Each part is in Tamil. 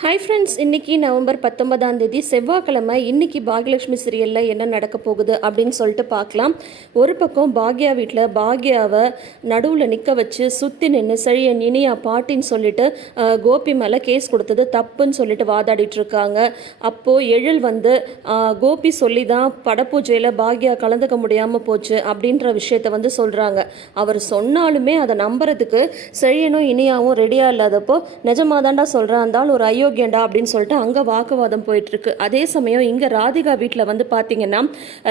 ஹாய் ஃப்ரெண்ட்ஸ், இன்றைக்கி நவம்பர் 19 செவ்வாய்க்கிழமை. இன்றைக்கி பாக்யலட்சுமி சீரியலில் என்ன நடக்க போகுது அப்படின்னு சொல்லிட்டு பார்க்கலாம். ஒரு பக்கம் பாக்யா வீட்டில் பாக்யாவை நடுவில் நிற்க வச்சு சுற்றி நின்று செழியன் இனியா பாட்டின்னு சொல்லிட்டு கோபி மேலே கேஸ் கொடுத்தது தப்புன்னு சொல்லிட்டு வாதாடிட்டு இருக்காங்க. அப்போது எழில் வந்து கோபி சொல்லி தான் படப்பூஜையில் பாக்யா கலந்துக்க முடியாமல் போச்சு அப்படின்ற விஷயத்த வந்து சொல்கிறாங்க. அவர் சொன்னாலுமே அதை நம்புறதுக்கு செழியனும் இனியாவும் ரெடியாக இல்லாதப்போ நிஜமாக தாண்டா சொல்கிறேன், இருந்தாலும் ஒரு அயோக்கியண்டா அப்படின்னு சொல்லிட்டு அங்கே வாக்குவாதம் போயிட்டுருக்கு. அதே சமயம் இங்கே ராதிகா வீட்டில் வந்து பார்த்தீங்கன்னா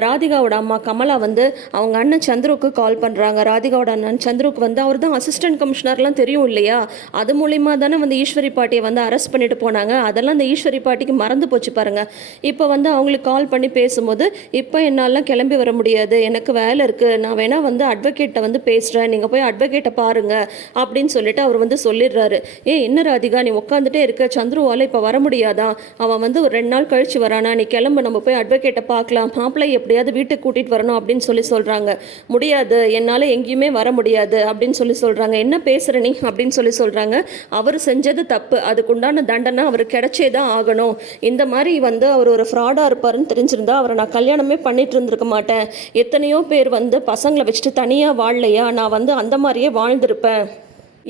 ராதிகாவோட அம்மா கமலா வந்து அவங்க அண்ணன் சந்துருக்கு கால் பண்ணுறாங்க. ராதிகாவோட அண்ணன் சந்துருக்கு வந்து அவர் தான் அசிஸ்டன்ட் கமிஷனர்லாம் தெரியும் இல்லையா, அது மூலிமா தானே வந்து ஈஸ்வரி பாட்டியை வந்து அரெஸ்ட் பண்ணிட்டு போனாங்க. அதெல்லாம் அந்த ஈஸ்வரி பாட்டிக்கு மறந்து போச்சு பாருங்க. இப்போ வந்து அவங்களுக்கு கால் பண்ணி பேசும்போது இப்போ என்னாலாம் கிளம்பி வர முடியாது, எனக்கு வேலை இருக்குது, நான் வேணா வந்து அட்வொகேட்டை வந்து பேசுகிறேன், நீங்கள் போய் அட்வொகேட்டை பாருங்க அப்படின்னு சொல்லிட்டு அவர் வந்து சொல்லிடுறாரு. என்ன ராதிகா நீ உட்காந்துட்டே இருக்க, சந்துருவால் இப்போ வர முடியாதா, அவன் வந்து ஒரு 2 நாள் கழிச்சு வரானா, நீ கிளம்பு, நம்ம போய் அட்வொகேட்டை பார்க்கலாம், மாப்பிள்ளை எப்படியாவது வீட்டுக்கு கூட்டிகிட்டு வரணும் அப்படின்னு சொல்கிறாங்க. முடியாது, என்னால் எங்கேயுமே வர முடியாது அப்படின்னு சொல்கிறாங்க. என்ன பேசுகிற நீ அப்படின்னு சொல்கிறாங்க. அவர் செஞ்சது தப்பு, அதுக்குண்டான தண்டனை அவர் கிடைச்சே தான் ஆகணும். இந்த மாதிரி வந்து அவர் ஒரு ஃப்ராடாக இருப்பாருன்னு தெரிஞ்சிருந்தா அவரை நான் கல்யாணமே பண்ணிட்டு இருந்திருக்க மாட்டேன். எத்தனையோ பேர் வந்து பசங்களை வச்சுட்டு தனியாக வாழலையா, நான் வந்து அந்த மாதிரியே வாழ்ந்திருப்பேன்.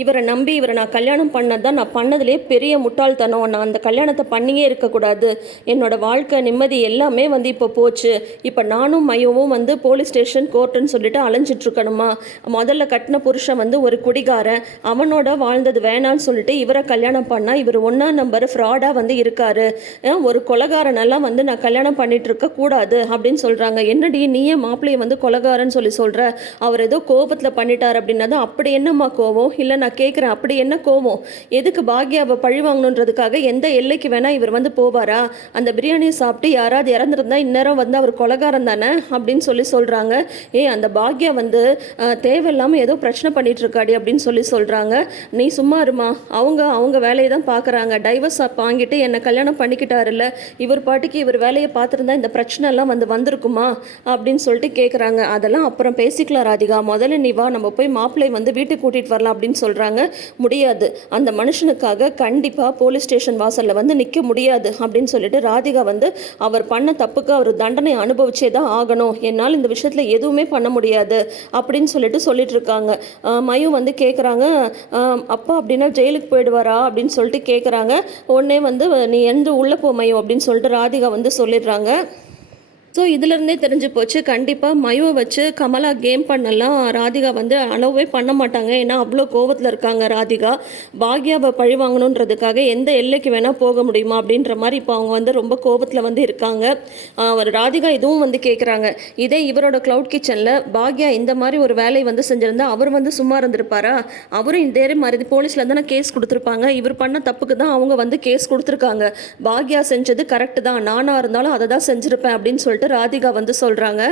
இவரை நம்பி இவரை நான் கல்யாணம் பண்ணது தான் நான் பண்ணதுலேயே பெரிய முட்டாள்தனம். நான் அந்த கல்யாணத்தை பண்ணியே இருக்கக்கூடாது. என்னோடய வாழ்க்கை நிம்மதி எல்லாமே வந்து இப்போ போச்சு. இப்போ நானும் மையவும் வந்து போலீஸ் ஸ்டேஷன் கோர்ட்டுன்னு சொல்லிட்டு அலைஞ்சிட்ருக்கணுமா? முதல்ல கட்டின புருஷன் வந்து ஒரு குடிகாரன், அவனோட வாழ்ந்தது வேணான்னு சொல்லிட்டு இவரை கல்யாணம் பண்ணால் இவர் 1ஆம் நம்பர் ஃப்ராடாக வந்து இருக்காரு. ஒரு கொலகாரனெல்லாம் வந்து நான் கல்யாணம் பண்ணிட்டு இருக்கக்கூடாது அப்படின்னு சொல்கிறாங்க. என்னடி நீயே மாப்பிள்ளையை வந்து கொலகாரன்னு சொல்கிற, அவர் ஏதோ கோபத்தில் பண்ணிட்டார் அப்படின்னா தான் அப்படி என்னம்மா கோவம்? இல்லை நான் கேட்குறேன், அப்படி என்ன கோவம்? எதுக்கு பாக்யாவை பழி வாங்கணுன்றதுக்காக எந்த எல்லைக்கு வேணால் இவர் வந்து போவாரா? அந்த பிரியாணியை சாப்பிட்டு யாராவது இறந்துருந்தா இந்நேரம் வந்து அவர் கொலகாரம் தானே அப்படின்னு சொல்கிறாங்க. அந்த பாக்யா வந்து தேவையில்லாமல் ஏதோ பிரச்சனை பண்ணிட்டு இருக்காடி அப்படின்னு சொல்கிறாங்க. நீ சும்மா இருமா, அவங்க வேலையை தான் பார்க்குறாங்க. டைவர்ஸ் வாங்கிட்டு என்னை கல்யாணம் பண்ணிக்கிட்டாருல்ல, இவர் பாட்டுக்கு இவர் வேலையை பார்த்துருந்தா இந்த பிரச்சனை எல்லாம் வந்திருக்குமா அப்படின்னு சொல்லிட்டு கேட்குறாங்க. அதெல்லாம் அப்புறம் பேசிக்கலாம் ராதிகா, முதல்ல நீ வா, நம்ம போய் மாப்பிள்ளை வந்து வீட்டுக்கு கூட்டிகிட்டு வரலாம் அப்படின்னு சொல்கிறாங்க. முடியாது, அந்த மனுஷனுக்காக கண்டிப்பாக போலீஸ் ஸ்டேஷன் வாசலில் வந்து நிற்க முடியாது அப்படின்னு சொல்லிட்டு ராதிகா வந்து அவர் பண்ண தப்புக்கு அவர் தண்டனை அனுபவிச்சே தான் ஆகணும், என்னால் இந்த விஷயத்தில் எதுவுமே பண்ண முடியாது அப்படின்னு சொல்லிட்டு இருக்காங்க. மயு வந்து கேட்குறாங்க, அப்பா அப்படின்னா ஜெயிலுக்கு போயிடுவாரா அப்படின்னு சொல்லிட்டு கேட்குறாங்க. உடனே வந்து நீ எந்த உள்ளே போ மயு அப்படின்னு சொல்லிட்டு ராதிகா வந்து சொல்லிடுறாங்க. ஸோ இதிலேருந்தே தெரிஞ்சு போச்சு, கண்டிப்பாக மயுவை வச்சு கமலா கேம் பண்ணலாம் ராதிகா வந்து அளவே பண்ண மாட்டாங்க. ஏன்னா அவ்வளோ கோவத்தில் இருக்காங்க ராதிகா. பாக்யாவை பழி வாங்கணுன்றதுக்காக எந்த எல்லைக்கு வேணால் போக முடியுமா அப்படின்ற மாதிரி இப்போ அவங்க வந்து ரொம்ப கோபத்தில் வந்து இருக்காங்க. ராதிகா இதுவும் வந்து கேட்குறாங்க, இதே இவரோட க்ளவுட் கிச்சனில் பாக்யா இந்த மாதிரி ஒரு வேலையை வந்து செஞ்சுருந்தா அவர் வந்து சும்மா இருந்திருப்பாரா? அவரும் இதே மாதிரி போலீஸில் தானே கேஸ் கொடுத்துருப்பாங்க. இவர் பண்ண தப்புக்கு தான் அவங்க வந்து கேஸ் கொடுத்துருக்காங்க. பாக்யா செஞ்சது கரெக்டு தான், நானாக இருந்தாலும் அதை தான் செஞ்சுருப்பேன் அப்படின்னு சொல்லிட்டு ராதிகா வந்து சொல்கிறாங்க.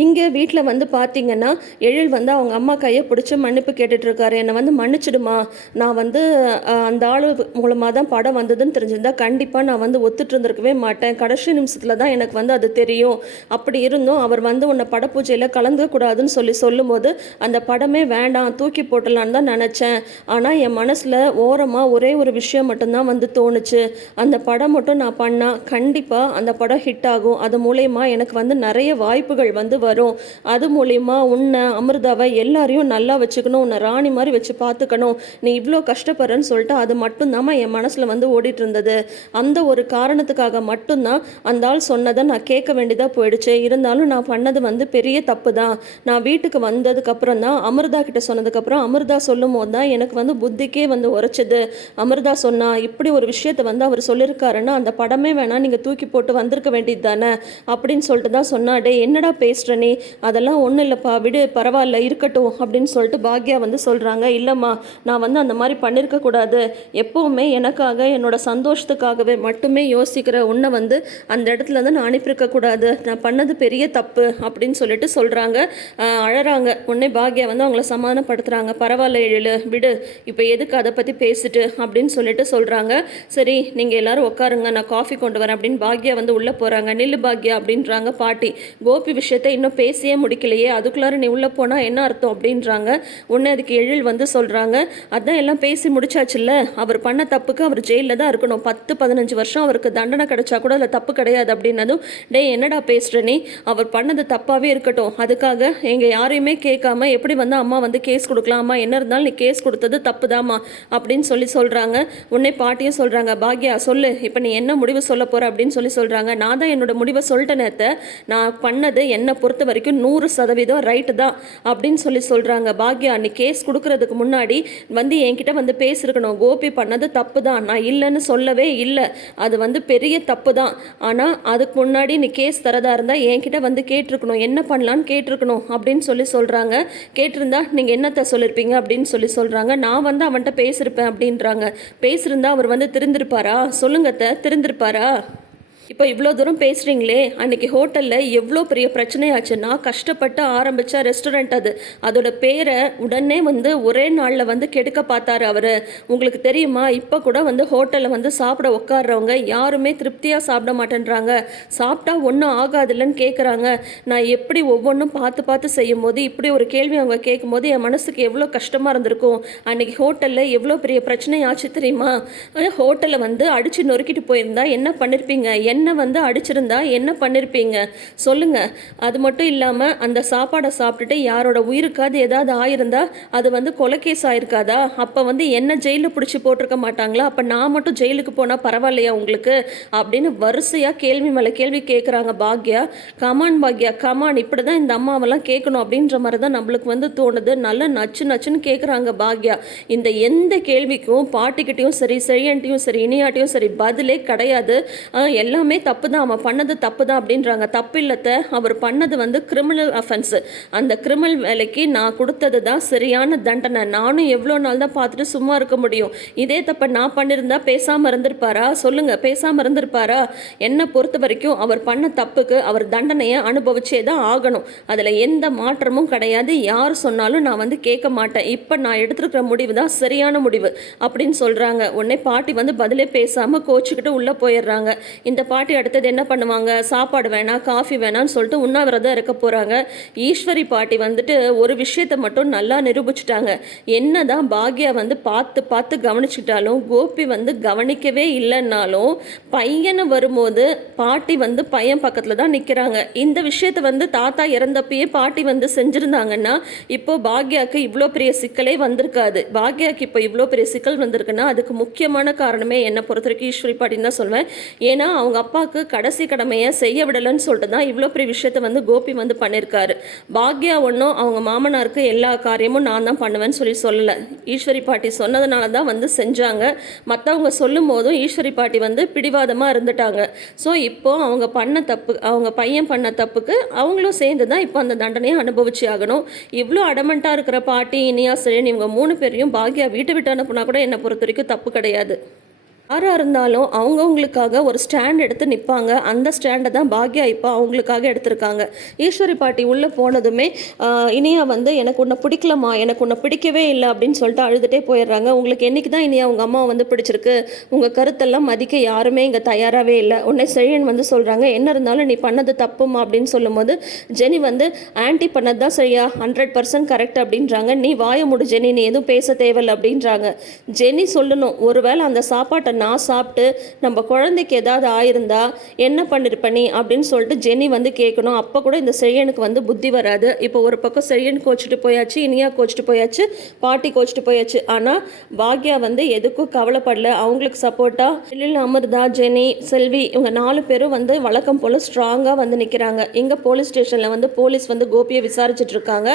இங்கே வீட்டில் வந்து பார்த்திங்கன்னா எழில் வந்து அவங்க அம்மா கையை பிடிச்சி மன்னிப்பு கேட்டுட்ருக்காரு. என்னை வந்து மன்னிச்சிடுமா, நான் வந்து அந்த ஆள் மூலமாக தான் படம் வந்ததுன்னு தெரிஞ்சிருந்தா கண்டிப்பாக நான் வந்து ஒத்துட்டு இருந்திருக்கவே மாட்டேன். கடைசி நிமிஷத்தில் தான் எனக்கு வந்து அது தெரியும். அப்படி இருந்தும் அவர் வந்து உன்னை படப்பூஜையில் கலந்துக்கூடாதுன்னு சொல்லும்போது அந்த படமே வேண்டாம், தூக்கி போட்டலான்னு தான் நினச்சேன். ஆனால் என் மனசில் ஓரமாக ஒரே ஒரு விஷயம் மட்டும்தான் வந்து தோணுச்சு, அந்த படம் மட்டும் நான் பண்ணால் கண்டிப்பாக அந்த படம் ஹிட் ஆகும். அது மூலயமா எனக்கு வந்து நிறைய வாய்ப்புகள் வந்து வரும். அது மூலிமா உன்னை அமிர்தாவை எல்லாரையும் நல்லா வச்சுக்கணும், உன்னை ராணி மாதிரி வச்சு பார்த்துக்கணும், நீ இவ்வளோ கஷ்டப்படுறன்னு சொல்லிட்டு அது மட்டும்தான் என் மனசில் வந்து ஓடிட்டு இருந்தது. அந்த ஒரு காரணத்துக்காக மட்டும்தான் அந்த ஆள் சொன்னதை நான் கேட்க வேண்டியதாக போயிடுச்சு. இருந்தாலும் நான் பண்ணது வந்து பெரிய தப்பு தான். நான் வீட்டுக்கு வந்ததுக்கப்புறம் தான் அமிர்தா கிட்ட சொன்னதுக்கப்புறம் அமிர்தா சொல்லும் போது தான் எனக்கு வந்து புத்திக்கே வந்து உரைச்சது. அமிர்தா சொன்னா இப்படி ஒரு விஷயத்தை வந்து அவர் சொல்லியிருக்காருன்னா அந்த படமே வேணாம், நீங்கள் தூக்கி போட்டு வந்திருக்க வேண்டியது தானே அப்படின்னு சொல்லிட்டு தான் சொன்னாடே. என்னடா பேசுகிற நீ, அதெல்லாம் ஒன்றும் இல்லைப்பா, விடு, பரவாயில்ல, இருக்கட்டும் அப்படின்னு சொல்லிட்டு பாக்யா வந்து சொல்கிறாங்க. இல்லைம்மா, நான் வந்து அந்த மாதிரி பண்ணியிருக்கக்கூடாது. எப்போவுமே எனக்காக என்னோட சந்தோஷத்துக்காகவே மட்டுமே யோசிக்கிற உன்னை வந்து அந்த இடத்துல வந்து நான் அனுப்பியிருக்கக்கூடாது. நான் பண்ணது பெரிய தப்பு அப்படின்னு சொல்லிட்டு சொல்கிறாங்க. அழறாங்க. உடனே பாக்யா வந்து அவங்கள சமாதானப்படுத்துகிறாங்க. பரவாயில்ல எழில், விடு, இப்போ எதுக்கு அதை பற்றி பேசிட்டு அப்படின்னு சொல்லிட்டு சொல்கிறாங்க. சரி நீங்கள் எல்லோரும் உட்காருங்க, நான் காஃபி கொண்டு வரேன் அப்படின்னு பாக்யா வந்து உள்ளே போகிறாங்க. நில்லு பாக்யா அப்படின்றாங்க பாட்டி. கோபி விஷயத்தை இன்னும் பேசியே முடிக்கலையே, அதுக்குள்ளார நீ உள்ளே போனால் என்ன அர்த்தம் அப்படின்றாங்க. உடனே அதுக்கு எழில் வந்து சொல்கிறாங்க, அதான் எல்லாம் பேசி முடிச்சாச்சுல்ல, அவர் பண்ண தப்புக்கு அவர் ஜெயிலில் தான் இருக்கணும், 10-15 வருஷம் அவருக்கு தண்டனை கிடைச்சா கூட அதில் தப்பு கிடையாது அப்படின்னதும், டேய் என்னடா பேசுகிற நீ, அவர் பண்ணது தப்பாகவே இருக்கட்டும், அதுக்காக எங்கள் யாரையுமே கேட்காம எப்படி வந்து அம்மா வந்து கேஸ் கொடுக்கலாமா, என்ன இருந்தாலும் நீ கேஸ் கொடுத்தது தப்புதாம்மா அப்படின்னு சொல்கிறாங்க. உடனே பாட்டியும் சொல்கிறாங்க, பாக்யா சொல்லு இப்போ நீ என்ன முடிவு சொல்ல போகிற அப்படின்னு சொல்கிறாங்க. நான் தான் என்னோட முடிவை சொல்லிட்டேன் நேத்த, நான் பண்ணது என்னை பொறுத்த வரைக்கும் 100% ரைட்டு தான் அப்படின்னு சொல்கிறாங்க. பாக்யா நீ கேஸ் கொடுக்கறதுக்கு முன்னாடி வந்து என்கிட்ட வந்து பேசியிருக்கணும், கோபி பண்ணது தப்பு தான், நான் இல்லைன்னு சொல்லவே இல்லை, அது வந்து பெரிய தப்பு தான், ஆனால் அதுக்கு முன்னாடி நீ கேஸ் தரதா இருந்தால் என்கிட்ட வந்து கேட்டிருக்கணும், என்ன பண்ணலான்னு கேட்டிருக்கணும் அப்படின்னு சொல்கிறாங்க. கேட்டிருந்தா நீங்கள் என்னத்தை சொல்லியிருப்பீங்க அப்படின்னு சொல்கிறாங்க. நான் வந்து அவன்கிட்ட பேசியிருப்பேன் அப்படின்றாங்க. பேசியிருந்தா அவர் வந்து திருந்திருப்பாரா, சொல்லுங்கத்த திருந்திருப்பாரா? இப்போ இவ்வளோ தூரம் பேசுகிறீங்களே, அன்றைக்கி ஹோட்டலில் எவ்வளோ பெரிய பிரச்சனையாச்சுன்னா, கஷ்டப்பட்டு ஆரம்பித்த ரெஸ்டாரண்ட் அது, அதோட பேரை உடனே வந்து ஒரே நாளில் வந்து கெடுக்க பார்த்தாரு அவர். உங்களுக்கு தெரியுமா, இப்போ கூட வந்து ஹோட்டலில் வந்து சாப்பிட உட்காடுறவங்க யாருமே திருப்தியாக சாப்பிட மாட்டேன்றாங்க, சாப்பிட்டா ஒன்றும் ஆகாதுல்லன்னு கேட்குறாங்க. நான் எப்படி ஒவ்வொன்றும் பார்த்து பார்த்து செய்யும் போது இப்படி ஒரு கேள்வி அவங்க கேட்கும்போது என் மனசுக்கு எவ்வளோ கஷ்டமாக இருந்திருக்கும். அன்றைக்கி ஹோட்டலில் எவ்வளோ பெரிய பிரச்சனை ஆச்சு தெரியுமா, ஹோட்டலை வந்து அடித்து நொறுக்கிட்டு போயிருந்தா என்ன பண்ணியிருப்பீங்க, என்ன வந்து அடிச்சிருந்தா என்ன பண்ணியிருப்பீங்க சொல்லுங்கள். அது மட்டும் இல்லாமல் அந்த சாப்பாடை சாப்பிட்டுட்டு யாரோட உயிருக்காது ஏதாவது ஆயிருந்தா அது வந்து கொலைகேஸ் ஆயிருக்காதா, அப்போ வந்து என்ன ஜெயிலில் பிடிச்சி போட்டிருக்க மாட்டாங்களா, அப்போ நான் மட்டும் ஜெயிலுக்கு போனால் பரவாயில்லையா உங்களுக்கு அப்படின்னு வரிசையாக கேள்வி மேலே கேள்வி கேட்குறாங்க. பாக்யா கமான் பாக்யா கமான், இப்படி தான் இந்த அம்மாவெல்லாம் கேட்கணும் அப்படின்ற மாதிரி தான் நம்மளுக்கு வந்து தோணுது. நல்லா நச்சுன்னு கேட்குறாங்க பாக்யா. இந்த எந்த கேள்விக்கும் பாட்டிக்கிட்டையும் சரி, செழியன்ட்டையும் சரி, இனியாட்டையும் சரி பதிலே கிடையாது. எல்லாமே தப்பு தான், அவன் பண்ணது தப்பு தான் அப்படின்றாங்க. தப்பு இல்லத்த, அவர் பண்ணது வந்து கிரிமினல் அஃபென்ஸு, அந்த கிரிமினல் வேலைக்கு நான் கொடுத்தது தான் சரியான தண்டனை. நானும் எவ்வளோ நாள் தான் பார்த்துட்டு சும்மா இருக்க முடியும், இதே தப்பை நான் பண்ணியிருந்தா பேசாமல் இருந்திருப்பாரா சொல்லுங்க, பேசாமல் இருந்திருப்பாரா? என்னை பொறுத்த வரைக்கும் அவர் பண்ண தப்புக்கு அவர் தண்டனையை அனுபவிச்சே தான் ஆகணும், அதில் எந்த மாற்றமும் கிடையாது. யார் சொன்னாலும் நான் வந்து கேட்க மாட்டேன், இப்போ நான் எடுத்துருக்கிற முடிவு தான் சரியான முடிவு அப்படின்னு சொல்கிறாங்க. உடனே பாட்டி வந்து பதிலே பேசாமல் கோச்சிக்கிட்டு உள்ளே போயிடுறாங்க. இந்த பாட்டி அடுத்தது என்ன பண்ணுவாங்க, சாப்பாடு வேணாம் காஃபி வேணான்னு சொல்லிட்டு உண்ணாவிரதம் இருக்க போகிறாங்க. ஈஸ்வரி பாட்டி வந்துட்டு ஒரு விஷயத்தை மட்டும் நல்லா நிரூபிச்சிட்டாங்க. என்ன தான் பாக்யா வந்து பார்த்து பார்த்து கவனிச்சுட்டாலும் கோபி வந்து கவனிக்கவே இல்லைன்னாலும் பையனை வரும்போது பாட்டி வந்து பையன் பக்கத்தில் தான் நிற்கிறாங்க. இந்த விஷயத்தை வந்து தாத்தா இறந்தப்பயே பாட்டி வந்து செஞ்சுருந்தாங்கன்னா இப்போ பாக்யாவுக்கு இவ்வளோ பெரிய சிக்கலே வந்திருக்காது. பாக்யாவுக்கு இப்போ இவ்வளோ பெரிய சிக்கல் வந்திருக்குன்னா அதுக்கு முக்கியமான காரணமே என்னை பொறுத்த வரைக்கும் ஈஸ்வரி பாட்டின்னு தான் சொல்வேன். ஏன்னா அவங்க அப்பாவுக்கு கடைசி கடமையை செய்ய விடலைன்னு சொல்லிட்டு தான் இவ்வளோ பெரிய விஷயத்தை வந்து கோபி வந்து பண்ணியிருக்காரு. பாக்யா ஒன்றும் அவங்க மாமனாருக்கு எல்லா காரியமும் நான் தான் பண்ணுவேன்னு சொல்லலை, ஈஸ்வரி பாட்டி சொன்னதுனால தான் வந்து செஞ்சாங்க. மற்றவங்க சொல்லும் போதும் ஈஸ்வரி பாட்டி வந்து பிடிவாதமாக இருந்துட்டாங்க. ஸோ இப்போ அவங்க பண்ண தப்பு, அவங்க பையன் பண்ண தப்புக்கு அவங்களும் சேர்ந்து தான் இப்போ அந்த தண்டனையை அனுபவிச்சு ஆகணும். இவ்வளோ அடமெண்ட்டாக இருக்கிற பாட்டி இனியா செழியன் இவங்க 3 பேரையும் பாக்யா வீட்டை விட்டு அனுப்புனா கூட என்னை பொறுத்த வரைக்கும் தப்பு கிடையாது. யாராக இருந்தாலும் அவங்கவுங்களுக்காக ஒரு ஸ்டாண்ட் எடுத்து நிற்பாங்க. அந்த ஸ்டாண்டை தான் பாக்யா இப்போ அவங்களுக்காக எடுத்திருக்காங்க. ஈஸ்வரி பாட்டி உள்ளே போனதுமே இனியா வந்து எனக்கு உன்னை பிடிக்கலம்மா, எனக்கு உன்னை பிடிக்கவே இல்லை அப்படின்னு சொல்லிட்டு அழுதுகிட்டே போயிடுறாங்க. உங்களுக்கு என்றைக்கு தான் இனியா உங்கள் அம்மா வந்து பிடிச்சிருக்கு, உங்கள் கருத்தெல்லாம் மதிக்க யாருமே இங்கே தயாராகவே இல்லை. உடனே செழியன் வந்து சொல்கிறாங்க, என்ன இருந்தாலும் நீ பண்ணது தப்புமா அப்படின்னு சொல்லும்போது ஜெனி வந்து ஆன்ட்டி பண்ணது தான் சரியா 100% கரெக்ட் அப்படின்றாங்க. நீ வாய முடி ஜெனி, நீ எதுவும் பேச தேவையில்லை அப்படின்றாங்க. ஜெனி சொல்லணும், ஒருவேளை அந்த சாப்பாட்டை நான் சாப்பிட்டு நம்ம குழந்தைக்கு ஏதாவது ஆயிருந்தா என்ன பண்ணிருப்ப நீ அப்படின்னு சொல்லிட்டு ஜெனி வந்து கேட்கணும். அப்போ கூட இந்த செழியனுக்கு வந்து புத்தி வராது. இப்போ ஒரு பக்கம் செழியன் கோச்சிட்டு போயாச்சு, இனியா கோச்சிட்டு போயாச்சு, பாட்டி கோச்சிட்டு போயாச்சு. ஆனால் பாக்யா வந்து எதுக்கும் கவலைப்படல. அவங்களுக்கு சப்போர்ட்டாக எழில், அமிர்தா, ஜெனி, செல்வி இவங்க 4 பேரும் வந்து வழக்கம் போல் ஸ்ட்ராங்காக வந்து நிற்கிறாங்க. இங்கே போலீஸ் ஸ்டேஷனில் வந்து போலீஸ் வந்து கோபியை விசாரிச்சுட்டு இருக்காங்க.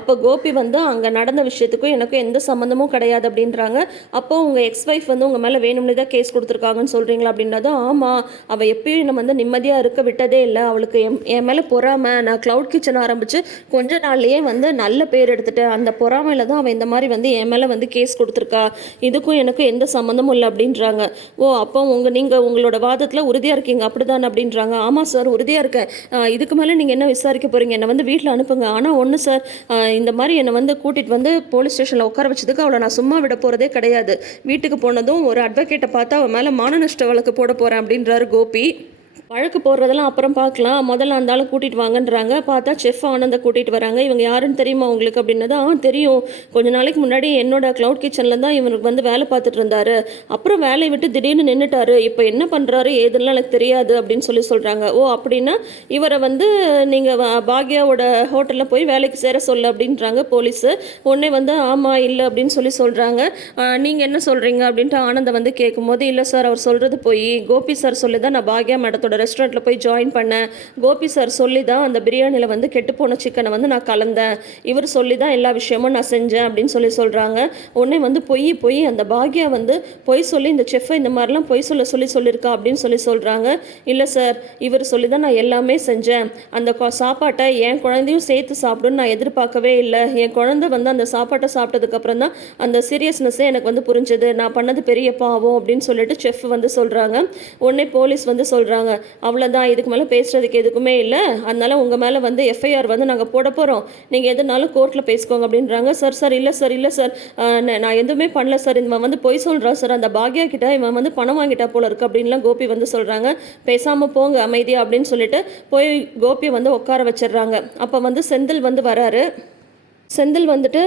அப்போ கோபி வந்து அங்கே நடந்த விஷயத்துக்கும் எனக்கும் எந்த சம்மந்தமும் கிடையாது அப்படின்றாங்க. அப்போ உங்கள் எக்ஸ் ஒய்ஃப் வந்து உங்கள் மேலே வேணும்னு தான் கேஸ் கொடுத்துருக்காங்கன்னு சொல்கிறீங்களா அப்படின்றதும், ஆமாம் அவள் எப்பயும் நம்ம வந்து நிம்மதியாக இருக்க விட்டதே இல்லை, அவளுக்கு என் மேலே பொறாமை. நான் க்ளவுட் கிச்சன் ஆரம்பித்து கொஞ்ச நாள்லேயே வந்து நல்ல பேர் எடுத்துட்டேன், அந்த பொறாமையில் தான் அவள் இந்த மாதிரி வந்து என் மேலே வந்து கேஸ் கொடுத்துருக்கா, இதுக்கும் எனக்கும் எந்த சம்மந்தமும் இல்லை அப்படின்றாங்க. ஓ அப்போ நீங்கள் உங்களோட வாதத்தில் உறுதியாக இருக்கீங்க அப்படிதான் அப்படின்றாங்க. ஆமாம் சார் உறுதியாக இருக்கேன், இதுக்கு மேலே நீங்கள் என்ன விசாரிக்க போகிறீங்க, என்னை வந்து வீட்டில் அனுப்புங்க. ஆனால் ஒன்று சார், இந்த மாதிரி என்னை வந்து கூட்டிகிட்டு வந்து போலீஸ் ஸ்டேஷனில் உட்கார வச்சதுக்கு அவளை நான் சும்மா விட போகிறதே கிடையாது. வீட்டுக்கு போனதும் ஒரு அட்வொகேட்டை பார்த்தா அவன் மேலே மான நஷ்ட வழக்கு போட போகிறேன் அப்படின்றாரு கோபி. வழக்கு போடுறதெல்லாம் அப்புறம் பார்க்கலாம், முதல்ல அந்த ஆளை கூட்டிகிட்டு வாங்கன்றாங்க. பார்த்தா செஃப் ஆனந்தை கூட்டிகிட்டு வராங்க. இவங்க யாருன்னு தெரியுமா உங்களுக்கு அப்படின்னது, தெரியும், கொஞ்ச நாளைக்கு முன்னாடி என்னோட க்ளவுட் கிச்சனில் தான் இவருக்கு வந்து வேலை பார்த்துட்டு இருந்தாரு, அப்புறம் வேலையை விட்டு திடீர்னு நின்றுட்டாரு, இப்போ என்ன பண்ணுறாரு ஏதுன்னா எனக்கு தெரியாது அப்படின்னு சொல்கிறாங்க. ஓ அப்படின்னா இவரை வந்து நீங்கள் பாக்யாவோட ஹோட்டலில் போய் வேலைக்கு சேர சொல்ல அப்படின்றாங்க போலீஸு. உடனே வந்து ஆமாம் இல்லை அப்படின்னு சொல்கிறாங்க. நீங்கள் என்ன சொல்கிறீங்க அப்படின்ட்டு ஆனந்தை வந்து கேட்கும்போது, இல்லை சார் அவர் சொல்கிறது போய், கோபி சார் சொல்லி தான் நான் பாக்யா மேடத்தோட ரெஸ்டாரண்ட்டில் போய் ஜாயின் பண்ணேன், கோபி சார் சொல்லி தான் அந்த பிரியாணியில் வந்து கெட்டுப்போன சிக்கனை வந்து நான் கலந்தேன், இவர் சொல்லி தான் எல்லா விஷயமும் நான் செஞ்சேன் அப்படின்னு சொல்கிறாங்க. உடனே வந்து பொய் அந்த பாக்யா வந்து பொய் சொல்லி இந்த செஃப்பை இந்த மாதிரிலாம் பொய் சொல்லியிருக்கா அப்படின்னு சொல்கிறாங்க. இல்லை சார், இவர் சொல்லி தான் நான் எல்லாமே செஞ்சேன், அந்த சாப்பாட்டை என் குழந்தையும் சேர்த்து சாப்பிடுன்னு நான் எதிர்பார்க்கவே இல்லை, என் குழந்தை வந்து அந்த சாப்பாட்டை சாப்பிட்டதுக்கப்புறம் தான் அந்த சீரியஸ்னஸ்ஸே எனக்கு வந்து புரிஞ்சது, நான் பண்ணது பெரிய பாவம் அப்படின்னு சொல்லிட்டு செஃப் வந்து சொல்கிறாங்க. உடனே போலீஸ் வந்து சொல்கிறாங்க, அவ்வளோதான், இதுக்கு மேலே பேசுகிறதுக்கு எதுக்குமே இல்லை, அதனால் உங்கள் மேலே வந்து எஃப்ஐஆர் வந்து நாங்கள் போட போகிறோம், நீங்கள் எதுனாலும் கோர்ட்டில் பேசிக்கோங்க அப்படின்றாங்க. சார் இல்லை சார் நான் எதுவுமே பண்ணல சார், இவன் வந்து பொய் சொல்கிறான் சார், அந்த பாக்யா கிட்ட இவன் வந்து பணம் வாங்கிட்டா போல இருக்குது அப்படின்லாம் கோபி வந்து சொல்கிறாங்க. பேசாமல் போங்க அமைதியா அப்படின்னு சொல்லிட்டு போய் கோபியை வந்து உட்கார வச்சிடுறாங்க. அப்போ வந்து செந்தில் வந்து வராரு. செந்தில் வந்துட்டு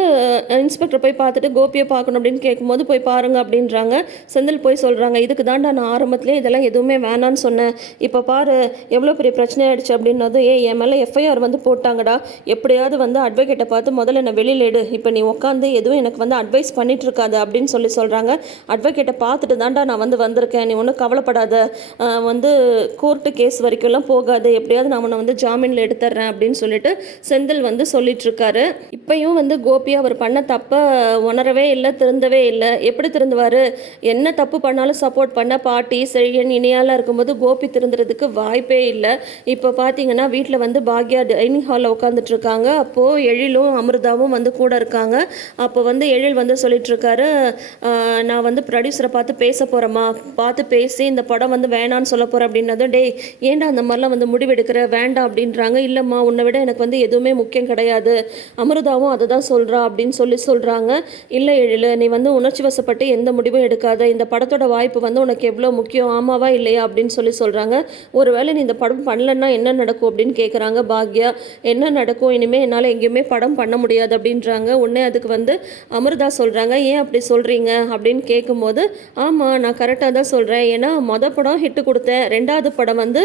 இன்ஸ்பெக்டர் போய் பார்த்துட்டு கோபியை பார்க்கணும் அப்படின்னு கேட்கும்போது போய் பாருங்க அப்படின்றாங்க. செந்தில் போய் சொல்கிறாங்க, இதுக்கு தாண்டா நான் ஆரம்பத்துலேயே இதெல்லாம் எதுவுமே வேணான்னு சொன்னேன், இப்போ பாரு எவ்வளோ பெரிய பிரச்சனை ஆகிடுச்சு அப்படின்னதும், என் மேலே எஃப்ஐஆர் வந்து போட்டாங்கடா, எப்படியாவது வந்து அட்வொகேட்டை பார்த்து முதல்ல என்னை வெளியில் எடு, இப்போ நீ உட்காந்து எதுவும் எனக்கு வந்து அட்வைஸ் பண்ணிட்டு இருக்காது அப்படின்னு சொல்கிறாங்க. அட்வொகேட்டை பார்த்துட்டு தாண்டா நான் வந்து வந்திருக்கேன், நீ ஒன்றும் கவலைப்படாத, வந்து கோர்ட்டு கேஸ் வரைக்கும்லாம் போகாது, எப்படியாவது நான் உன்னை வந்து ஜாமீனில் எடுத்துட்றேன் அப்படின்னு சொல்லிட்டு செந்தில் வந்து சொல்லிட்டுருக்காரு. இப்பயும் வந்து கோபி அவர் பண்ண தப்பை உணரவே இல்லை, திருந்தவே இல்லை. எப்படி திருந்துவார்? என்ன தப்பு பண்ணாலும் சப்போர்ட் பண்ண பாட்டி செழியன் இனியாலாம் இருக்கும்போது கோபி திருந்துறதுக்கு வாய்ப்பே இல்லை. இப்போ பார்த்தீங்கன்னா வீட்டில் வந்து பாக்யா டைனிங் ஹாலில் உட்காந்துட்டு இருக்காங்க. அப்போது எழிலும் அமிர்தாவும் வந்து கூட இருக்காங்க. அப்போ வந்து எழில் வந்து சொல்லிட்டுருக்காரு, நான் வந்து ப்ரொடியூசரை பார்த்து பேச போகிறேம்மா, பார்த்து பேசி இந்த படம் வந்து வேணான்னு சொல்ல போகிறேன் அப்படின்னதும், டேய் ஏன்டா அந்த மாதிரிலாம் வந்து முடிவெடுக்கிற, வேண்டாம் அப்படின்றாங்க. இல்லைம்மா, உன்னை விட எனக்கு வந்து எதுவுமே முக்கியம் கிடையாது, அமிர்தாவும் அதை தான் சொல்கிறா அப்படின்னு சொல்கிறாங்க. இல்லை எழில், நீ வந்து உணர்ச்சி வசப்பட்டு எந்த முடிவும் எடுக்காத, இந்த படத்தோட வாய்ப்பு வந்து உனக்கு எவ்வளோ முக்கியம், ஆமாவா இல்லையா அப்படின்னு சொல்கிறாங்க. ஒருவேளை நீ இந்த படம் பண்ணலன்னா என்ன நடக்கும் அப்படின்னு கேட்குறாங்க பாக்யா. என்ன நடக்கும், இனிமேல் என்னால் எங்கேயுமே படம் பண்ண முடியாது அப்படின்றாங்க. உடனே அதுக்கு வந்து அமிர்தா சொல்கிறாங்க, ஏன் அப்படி சொல்கிறீங்க அப்படின்னு கேட்கும்போது, ஆமாம் நான் கரெக்டாக தான் சொல்கிறேன், ஏன்னா மொதல் படம் ஹிட்டு கொடுத்தேன், ரெண்டாவது படம் வந்து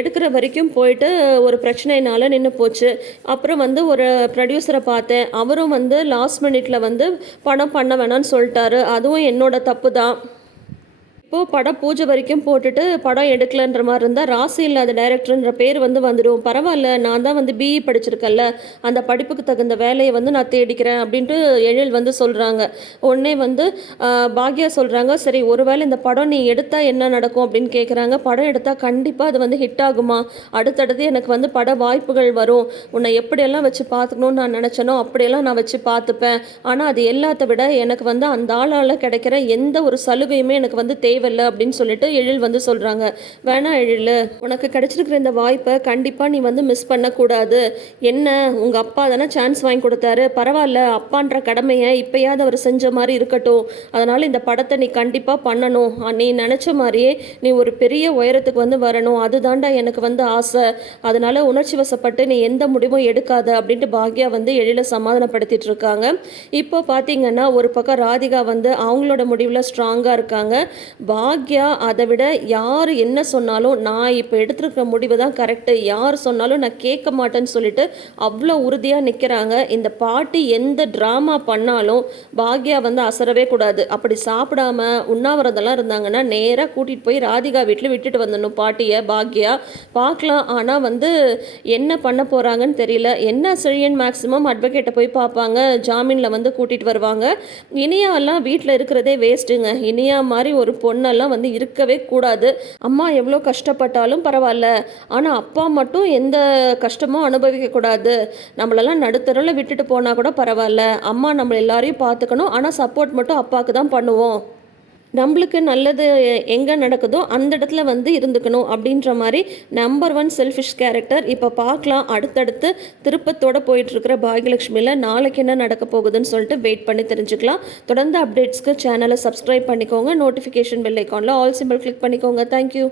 எடுக்கிற வரைக்கும் போயிட்டு ஒரு பிரச்சனையினால நின்று போச்சு, அப்புறம் வந்து ஒரு ப்ரொடியூசரை பார்த்தேன், அவரும் வந்து லாஸ்ட் மினிட்ல வந்து படம் பண்ண வேணான்னு சொல்லிட்டாரு, அதுவும் என்னோட தப்பு தான். இப்போது படம் பூஜை வரைக்கும் போட்டுட்டு படம் எடுக்கலன்ற மாதிரி இருந்தால் ராசி இல்லாத டைரக்டர்ன்ற பேர் வந்து வந்துடும், பரவாயில்ல நான் தான் வந்து பிஇ படிச்சிருக்கேன்ல, அந்த படிப்புக்கு தகுந்த வேலையை வந்து நான் தேடிக்கிறேன் அப்படின்ட்டு எழில் வந்து சொல்கிறாங்க. உடனே வந்து பாக்யா சொல்கிறாங்க, சரி ஒருவேளை இந்த படம் நீ எடுத்தால் என்ன நடக்கும் அப்படின்னு கேட்குறாங்க. படம் எடுத்தால் கண்டிப்பாக அது வந்து ஹிட் ஆகுமா, அடுத்தடுத்து எனக்கு வந்து பட வாய்ப்புகள் வரும், உன்னை எப்படியெல்லாம் வச்சு பார்த்துக்கணும்னு நான் நினச்சனோ அப்படியெல்லாம் நான் வச்சு பார்த்துப்பேன், ஆனால் அது எல்லாத்த விட எனக்கு வந்து அந்த ஆளால் கிடைக்கிற எந்த ஒரு சலுகையுமே எனக்கு வந்து தேவையில்லை அப்படின்னு சொல்லிட்டு எழில் வந்து சொல்கிறாங்க. வேணாம் எழில், உனக்கு கிடைச்சிருக்கிற இந்த வாய்ப்பை கண்டிப்பாக நீ வந்து மிஸ் பண்ணக்கூடாது, என்ன உங்கள் அப்பா தானே சான்ஸ் வாங்கி கொடுத்தாரு, பரவாயில்ல அப்பான்ற கடமையை இப்போயாவது அவர் செஞ்ச மாதிரி இருக்கட்டும், அதனால் இந்த படத்தை நீ கண்டிப்பாக பண்ணணும், நீ நினச்ச மாதிரியே நீ ஒரு பெரிய உயரத்துக்கு வந்து வரணும், அதுதாண்டா எனக்கு வந்து ஆசை, அதனால் உணர்ச்சி வசப்பட்டு நீ எந்த முடிவும் எடுக்காத அப்படின்ட்டு பாக்யா வந்து எழில சமாதானப்படுத்திட்டு இருக்காங்க. இப்போ பார்த்தீங்கன்னா ஒரு பக்கம் ராதிகா வந்து அவங்களோட முடிவில் ஸ்ட்ராங்காக இருக்காங்க. பாக்யா அதை விட யார் என்ன சொன்னாலும் நான் இப்போ எடுத்துருக்கிற முடிவு தான் கரெக்டு, யார் சொன்னாலும் நான் கேட்க மாட்டேன்னு சொல்லிட்டு அவ்வளோ உறுதியாக நிற்கிறாங்க. இந்த பாட்டி எந்த ட்ராமா பண்ணாலும் பாக்யா வந்து அசரவே கூடாது. அப்படி சாப்பிடாம உண்ணாவிரதெல்லாம் இருந்தாங்கன்னா நேராக கூட்டிகிட்டு போய் ராதிகா வீட்டில் விட்டுட்டு வந்துடணும் பாட்டியை பாக்யா. பார்க்கலாம், ஆனால் வந்து என்ன பண்ண போகிறாங்கன்னு தெரியல. என்ன செழியன் மேக்ஸிமம் அட்வொகேட்டை போய் பார்ப்பாங்க, ஜாமீனில் வந்து கூட்டிகிட்டு வருவாங்க. இனியாவெல்லாம் வீட்டில் இருக்கிறதே வேஸ்ட்டுங்க. இனியா மாதிரி ஒரு பொண்ணெல்லாம் வந்து இருக்கவே கூடாது. அம்மா எவ்வளோ கஷ்டப்பட்டாலும் பரவாயில்ல, ஆனால் அப்பா மட்டும் எந்த கஷ்டமும் அனுபவிக்கக்கூடாது. நம்மளெல்லாம் நடுத்தரவில் விட்டுட்டு போனால் கூட பரவாயில்ல, அம்மா நம்ம எல்லாரையும் பார்த்துக்கணும், ஆனால் சப்போர்ட் மட்டும் அப்பாவுக்கு தான் பண்ணுவோம், நம்மளுக்கு நல்லது எங்கே நடக்குதோ அந்த இடத்துல வந்து இருந்துக்கணும் அப்படின்ற மாதிரி நம்பர் 1 செல்ஃபிஷ் கேரக்டர். இப்போ பார்க்கலாம் அடுத்தடுத்து திருப்பத்தோடு போயிட்டுருக்கிற பாக்யலட்சுமியில் நாளைக்கு என்ன நடக்க போகுதுன்னு சொல்லிட்டு வெயிட் பண்ணி தெரிஞ்சுக்கலாம். தொடர்ந்து அப்டேட்ஸ்க்கு சேனலை சப்ஸ்கிரைப் பண்ணிக்கோங்க, நோட்டிஃபிகேஷன் பெல் ஐக்கானில் ஆல் சிம்பிள் கிளிக் பண்ணிக்கோங்க. தேங்க்யூ.